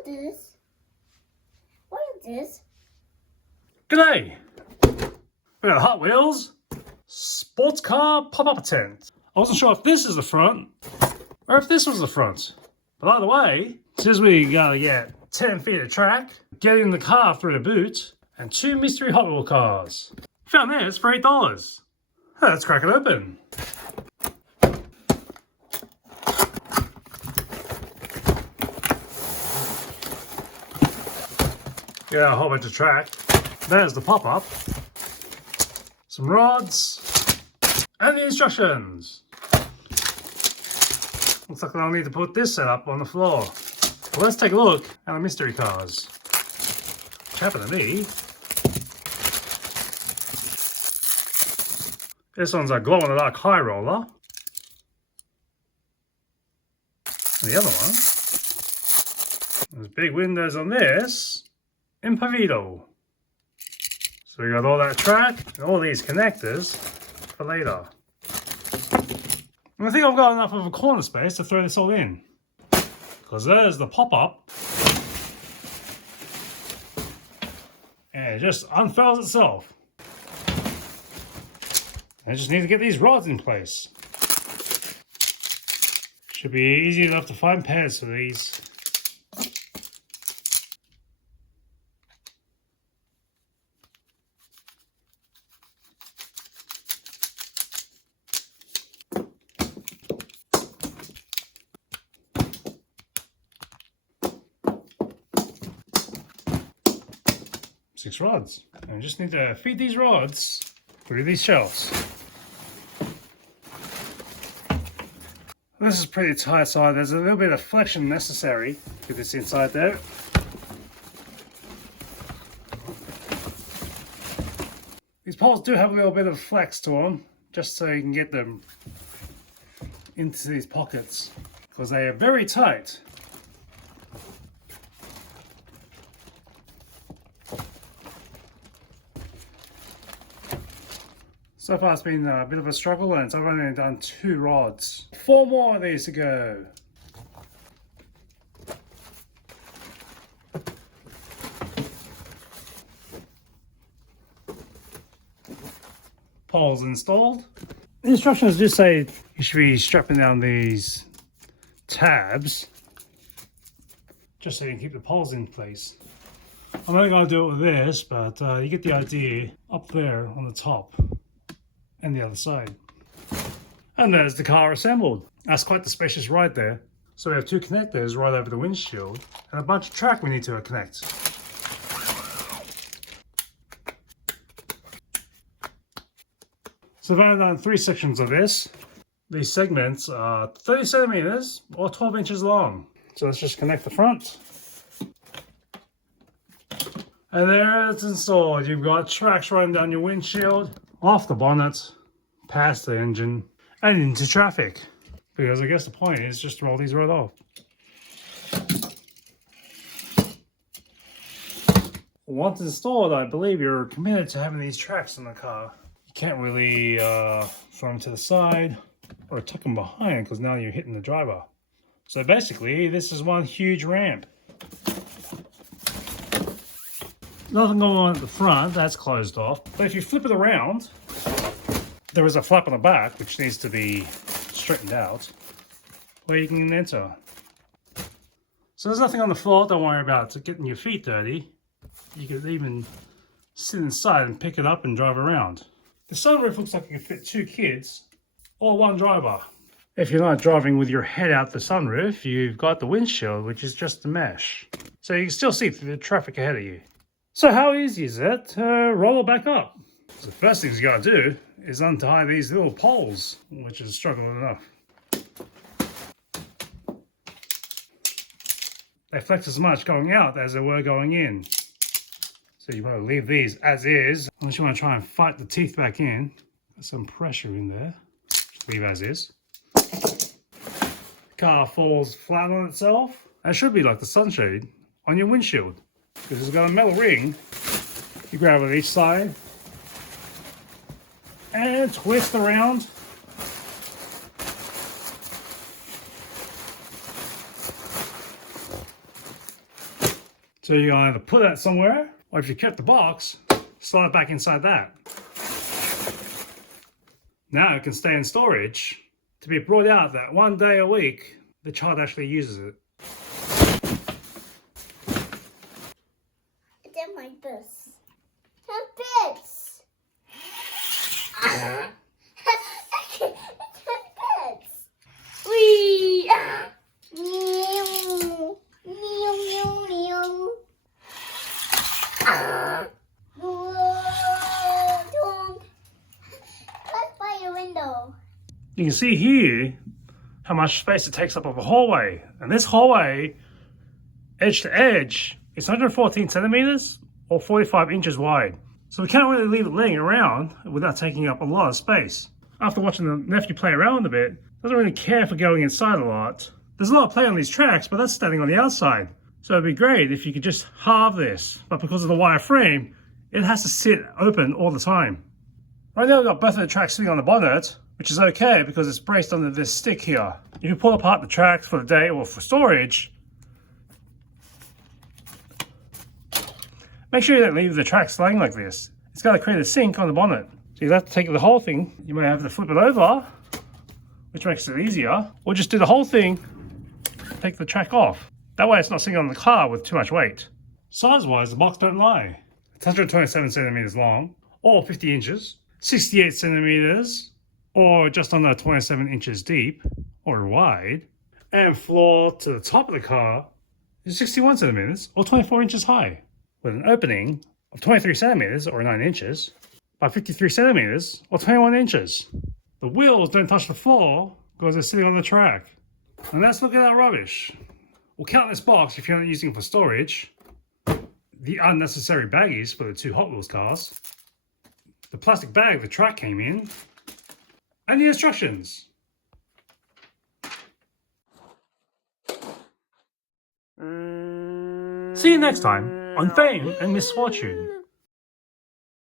is this? What is this? G'day! We got Hot Wheels sports car pop-up tent. I wasn't sure if this is the front or if this was the front. But either way, since we gotta get 10 feet of track, get in the car through the boot, and 2 mystery Hot Wheel cars. Found this for $8. Let's crack it open. Yeah, a whole bunch of track. There's the pop-up. Some rods. And the instructions. Looks like I'll need to put this setup on the floor. Well, let's take a look at the mystery cars. Which happen to be. This one's a glow-in-the-dark high roller. And the other one, there's big windows on this. Impavido. So we got all that track and all these connectors for later. And I think I've got enough of a corner space to throw this all in. Because there's the pop-up. And it just unfurls itself. I just need to get these rods in place. Should be easy enough to find pairs for these. Six rods. And I just need to feed these rods through these shelves. This is pretty tight, so there's a little bit of flexion necessary to get this inside there. These poles do have a little bit of flex to them, just so you can get them into these pockets, because they are very tight. So far it's been a bit of a struggle, and I've only done 2 rods. 4 more of these to go. Poles installed. The instructions do say you should be strapping down these tabs just so you can keep the poles in place. I'm only going to do it with this, but you get the idea up there on the top. And the other side. And there's the car assembled. That's quite the spacious ride there. So we have 2 connectors right over the windshield and a bunch of track we need to connect. So I've only done 3 sections of this. These segments are 30 centimeters or 12 inches long. So let's just connect the front. And there it's installed. You've got tracks running down your windshield, off the bonnet, past the engine, and into traffic. Because I guess the point is just to roll these right off. Once installed, I believe you're committed to having these tracks in the car. You can't really throw them to the side or tuck them behind, because now you're hitting the driver. So basically, this is one huge ramp. Nothing going on at the front, that's closed off. But if you flip it around, there is a flap on the back which needs to be straightened out, where you can enter. So there's nothing on the floor, don't worry about getting your feet dirty. You could even sit inside and pick it up and drive around. The sunroof looks like it can fit 2 kids or 1 driver. If you're not driving with your head out the sunroof, you've got the windshield, which is just a mesh. So you can still see through the traffic ahead of you. So how easy is it to roll it back up? So the first thing you got to do is untie these little poles, which is struggling enough. They flex as much going out as they were going in. So you want to leave these as is, unless you want to try and fight the teeth back in. Got some pressure in there. Just leave as is. The car falls flat on itself. That should be like the sunshade on your windshield. Because it's got a metal ring. You grab it each side and twist around. So you either put that somewhere, or if you kept the box, slide it back inside that. Now it can stay in storage to be brought out that one day a week the child actually uses it. It's in my bus. Some bits. It's my bits. Wee. Meow. Meow, meow, meow. Don't. Let's by your window. You can see here how much space it takes up of a hallway. And this hallway, edge to edge, is 114 centimeters or 45 inches wide. So we can't really leave it laying around without taking up a lot of space. After watching the nephew play around a bit, doesn't really care for going inside a lot. There's a lot of play on these tracks, but that's standing on the outside. So it'd be great if you could just halve this. But because of the wire frame, it has to sit open all the time. Right now we've got both of the tracks sitting on the bonnet, which is okay because it's braced under this stick here. If you pull apart the tracks for the day or for storage, make sure you don't leave the tracks laying like this. It's got to create a sink on the bonnet. So you have to take the whole thing. You may have to flip it over, which makes it easier, or just do the whole thing, take the track off. That way it's not sitting on the car with too much weight. Size-wise, the box don't lie. It's 127 centimeters long, or 50 inches, 68 centimeters, or just under 27 inches deep, or wide, and floor to the top of the car is 61 centimeters, or 24 inches high, with an opening of 23 centimeters, or 9 inches, by 53 centimeters, or 21 inches. The wheels don't touch the floor because they're sitting on the track. And let's look at that rubbish. We'll count this box if you're not using it for storage, the unnecessary baggies for the 2 Hot Wheels cars, the plastic bag the track came in, and the instructions. See you next time on Fame and Misfortune.